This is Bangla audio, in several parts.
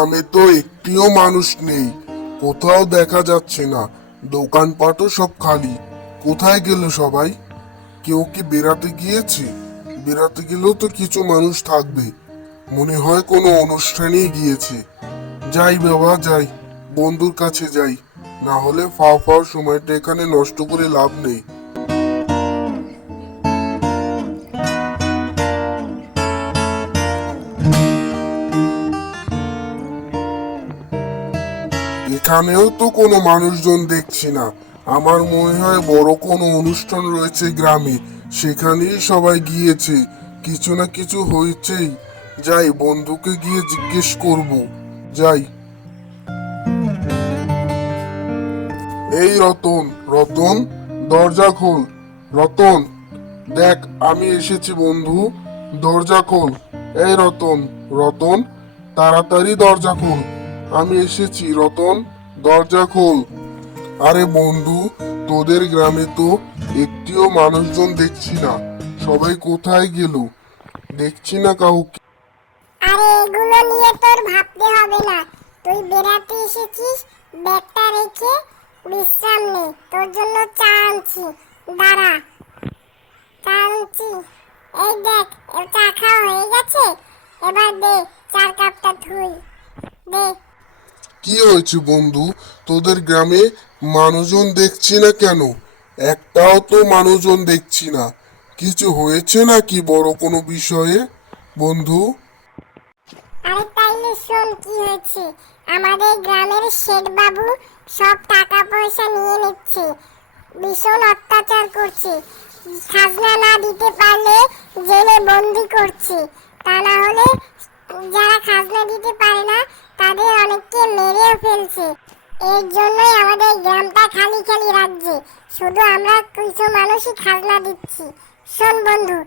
গ্রামে তো একটিও মানুষ নেই, কোথাও দেখা যাচ্ছে না। দোকানপাটও সব খালি। কোথায় গেল সবাই? কেউ কি বেড়াতে গিয়েছে? বেড়াতে গেলেও তো কিছু মানুষ থাকবে। মনে হয় কোনো অনুষ্ঠানেই গিয়েছে। যাই বাবা যাই, বন্ধুর কাছে যাই, না হলে ফাও ফাও সময়টা এখানে নষ্ট করে লাভ নেই। এখানেও তো কোনো মানুষজন দেখছি না। আমার মনে হয় বড় কোনো অনুষ্ঠান রয়েছে গ্রামে, সেখানেই সবাই গিয়েছে। কিছু না কিছু হয়েছেই। যাই, বন্ধুকে গিয়ে জিজ্ঞেস করব। যাই। এই রতন, রতন, দরজা খোল। রতন, দেখ আমি এসেছি বন্ধু, দরজা খোল। এই রতন, রতন, তাড়াতাড়ি দরজা খোল। আমি এসেছি রতন, দরজা খোল। আরে বন্ধু, তোদের গ্রামে তো একটিও মানুষজন দেখছি না। সবাই কোথায় গেল? দেখছি না কাউকে। আরে এগুলো নিয়ে তোর ভাবতে হবে না। তুই বেড়াতে এসেছিস, ব্যাগটা রেখে বিশ্রাম নে। তোর জন্য চা আনছি, দাঁড়া। চা আনছি, এই দেখ। চা খাওয়া হয়ে গেছে, এবার দে চার কাপটা ধুই। দে। কি হয়েছে বন্ধু, তোদের গ্রামে মানুষজন দেখছি না কেন? একটাও তো মানুষজন দেখছি না। কিছু হয়েছে নাকি বড় কোনো বিষয়ে বন্ধু? আরে তাইলে শোন কি হয়েছে। আমাদের গ্রামের শেঠ বাবু সব টাকা পয়সা নিয়ে নিচ্ছে, ভীষণ অত্যাচার করছে। খাজনা না দিতে পারলে জেলে বন্দি করছে। তা না হলে যারা খাজনা দিতে পারে না তাদের অনেককে মেরেও ফেলছে। এর জন্যই আমাদের গ্রামটা খালি খালি রাখছে, শুধু আমরা কিছু মানুষই খাজনা দিচ্ছি। শোন বন্ধু,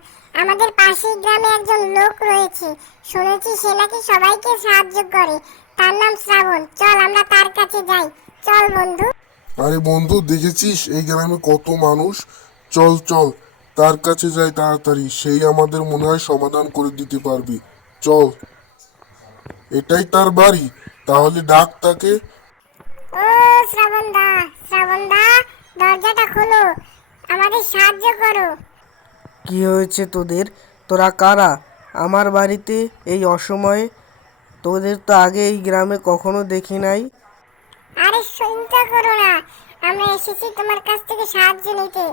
আমাদের পাশের গ্রামে একজন লোক রয়েছে, শুনেছি সে নাকি সবাইকে সাহায্য করে। তার নাম শ্রাবণ। চল আমরা তার কাছে যাই। চল বন্ধু। আরে বন্ধু, দেখেছিস এই গ্রামে কত মানুষ? চল চল, তার কাছে যাই তাড়াতাড়ি, সেই আমাদের মনে হয় সমাধান করে দিতে পারবে। চল। এটাই তার বাড়ি, তাহলে ডাক তাকে। ও শ্রাবণ দা, শ্রাবণ দা, দরজাটা খোলো, আমাদের সাহায্য করো। কি হয়েছে তোদের? তোরা কারা আমার বাড়িতে এই অসময়ে? তোদের তো আগে এই গ্রামে কখনো দেখি নাই। আরে চিন্তা করো না, আমরা এসেছি তোমার কাছ থেকে সাহায্য নিতে।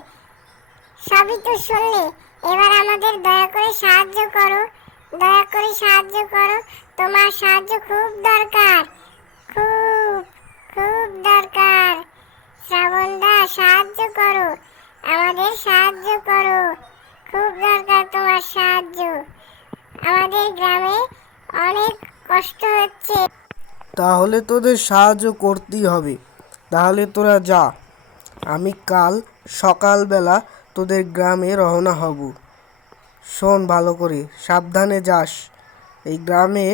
সবই তো শুনলে, এবার আমাদের দয়া করে সাহায্য করো। দয়া করে সাহায্য করো, তোমার সাহায্য খুব দরকার। খুব খুব দরকার। শ্রাবণদা, সাহায্য করো, আমাদের সাহায্য করো। খুব দরকার তোমার সাহায্য। আমাদের গ্রামে অনেক কষ্ট হচ্ছে। তাহলে তোদের সাহায্য করতেই হবে। তাহলে তোরা যা, আমি কাল সকালবেলা তোদের গ্রামে রওনা হব। শোন ভালো করে, সাবধানে যাস। এই গ্রামে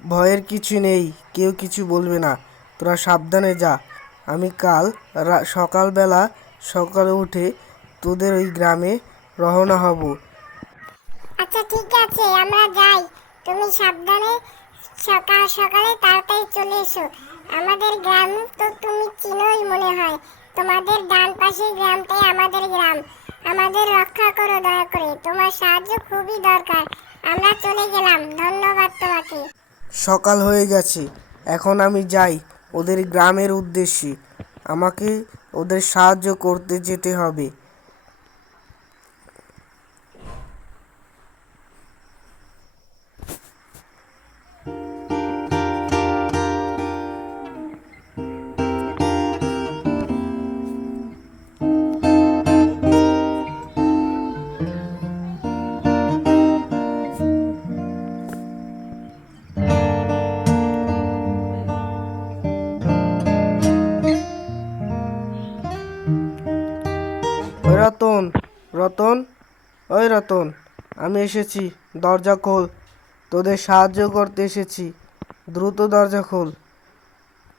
ভয়ের কিছু নেই, কেউ কিছু বলবে না। তোরা সাবধানে যা। আমি কাল সকালবেলা সকালে উঠে তোদের ওই গ্রামে রওনা হব। আচ্ছা ঠিক আছে, আমরা যাই। তুমি সাবধানে সকাল সকালে তাড়াতাড়ি চলে এসো। আমাদের গ্রাম তো তুমি চিনোই মনে হয়। তোমাদের ডান পাশের গ্রামটাই আমাদের গ্রাম। আমাদের রক্ষা করো দয়া করে, তোমার সাহায্য খুবই দরকার। আমরা চলে গেলাম, ধন্যবাদ তোমাকে। সকাল হয়ে গেছে, এখন আমি যাই ওদের গ্রামের উদ্দেশ্যে। আমাকে ওদের সাহায্য করতে যেতে হবে। ওই রতন, রতন, ওই রতন, আমি এসেছি, দরজা খোল। তোদের সাহায্য করতে এসেছি, দ্রুত দরজা খোল।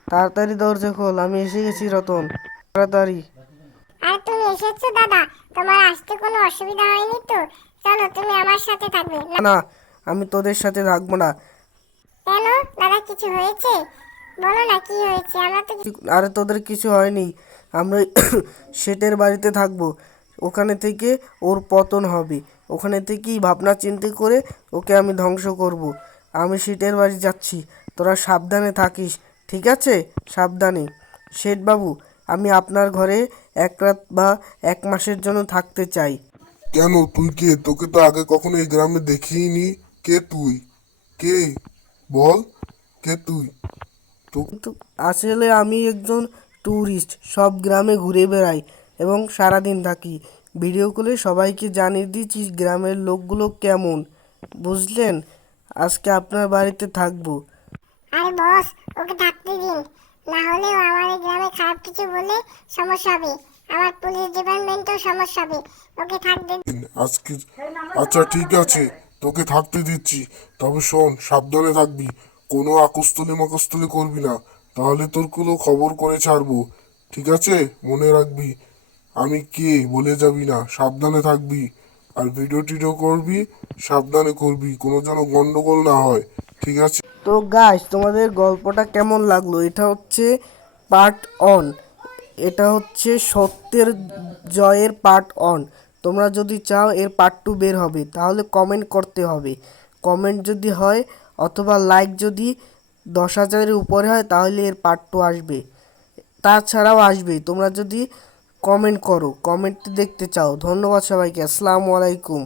তাড়াতাড়ি দরজা খোল, আমি এসে গেছি রতন, তাড়াতাড়ি। আর তুমি এসেছো দাদা, তোমার আসতে কোনো অসুবিধা হয়নি তো? চলো, তুমি আমার সাথে থাকবে না। না, আমি তোদের সাথে থাকবো না। কেন দাদা, কিছু হয়েছে? বলো না কি হয়েছে। আমরা তো আরে তোদের কিছু হয়নি, আমরা শেঠের বাড়িতে থাকবো। ওখানে থেকে ওর পতন হবে, ওখানে থেকেই ভাবনা চিন্তা করে ওকে আমি ধ্বংস করব। আমি শেঠের বাড়ি যাচ্ছি, তোরা সাবধানে থাকিস, ঠিক আছে? সাবধানে। শেঠ বাবু, আমি আপনার ঘরে এক রাত বা 1 মাসের জন্য থাকতে চাই। কেন, তুই কে? তোকে তো আগে কখনো এই গ্রামে দেখিনি। কে তুই? কে? বল, কে তুই? তো কিন্তু আসলে আমি একজন ট্যুরিস্ট, সব গ্রামে ঘুরে বেড়াই এবং সারাদিন থাকি। ভিডিও কলে সবাইকে জানিয়ে দিচ্ছি গ্রামের লোকগুলো কেমন, বুঝলেন? আজকে আপনার বাড়িতে থাকবো। আরে বস, ওকে থাকতে দিন। না হলে ও আমার এই গ্রামে খারাপ কিছু বলে সমস্যা হবে। আমার পুলিশ ডিপার্টমেন্টেও সমস্যা হবে। ওকে থাকতে আজকে আচ্ছা ঠিক আছে, তোকে থাকতে দিচ্ছি। তবে শোন, সাবধানে থাকবি, কোনো আকস্তুলি মাকস্তুলি করবি না, তাহলে তোর কোনো খবর করে ছাড়বো। ঠিক আছে, মনে রাখবি আমি কে বলে যাবি না, সাবধানে থাকবি। আর ভিডিও টিডিও করবি, সাবধানে করবি, কোনো যেন গন্ডগোল না হয়। ঠিক আছে? তো গাইস, তোমাদের গল্পটা কেমন লাগলো? এটা হচ্ছে পার্ট অন, এটা হচ্ছে সত্যের জয়ের পার্ট অন। তোমরা যদি চাও এর পার্ট 2 বের হবে, তাহলে কমেন্ট করতে হবে। কমেন্ট যদি হয় অথবা লাইক যদি 10,000-এর উপরে হয়, তাহলে এর পার্ট 2 আসবে। তাছাড়াও আসবে, তোমরা যদি কমেন্ট করো, কমেন্ট দেখতে চাও। ধন্যবাদ সবাইকে, আসসালামু আলাইকুম।